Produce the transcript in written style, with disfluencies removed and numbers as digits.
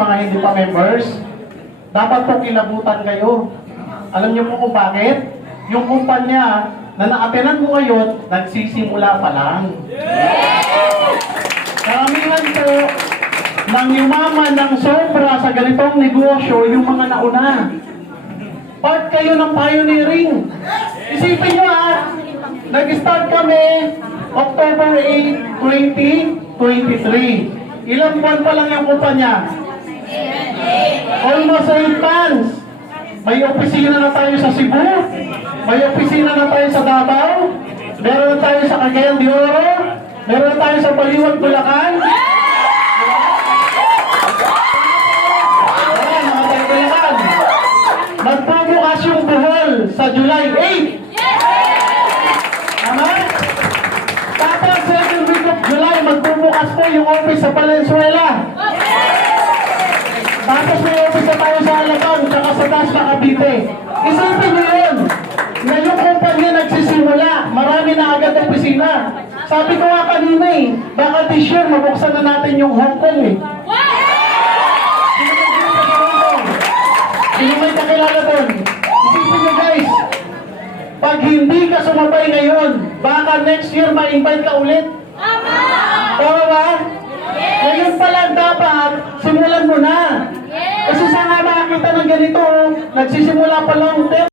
mga hindi pa members, dapat po kilabutan kayo. Alam niyo po kung bakit? Yung kumpanya na naatenan mo ngayon, nagsisimula pa lang. Karamihan po nang yumaman ng sobra sa ganitong negosyo, yung mga nauna. Part kayo ng pioneering. Isipin nyo nag-start kami October 8, 2023. Ilang buwan pa lang yung kumpanya? Almost 8 months. May opisina na tayo sa Cebu. May opisina na tayo sa Davao. Meron na tayo sa Cagayan de Oro. Meron na tayo sa Baliwag, Bulacan. Ayan, mga tayo-Bulacan. Magbubukas yung Bohol sa July 8. Tama? Tapos, second week of July, magbubukas po yung office sa Valenzuela. Tapos may office na tayo sa Alabang, tsaka sa Dasma, Cavite. Isipin nyo yun, na yung kumpanya nagsisimula, marami na agad opisina. Sabi ko nga kanina baka this year mabuksan na natin yung Hong Kong Sino may kakilala doon? Isipin nyo guys, pag hindi ka sumabay ngayon, baka next year ma-invite ka ulit. Tama ba? Ngayon pa lang dapat, simulan mo na. Kasi sa nga makakita ng ganito, nagsisimula pa lang.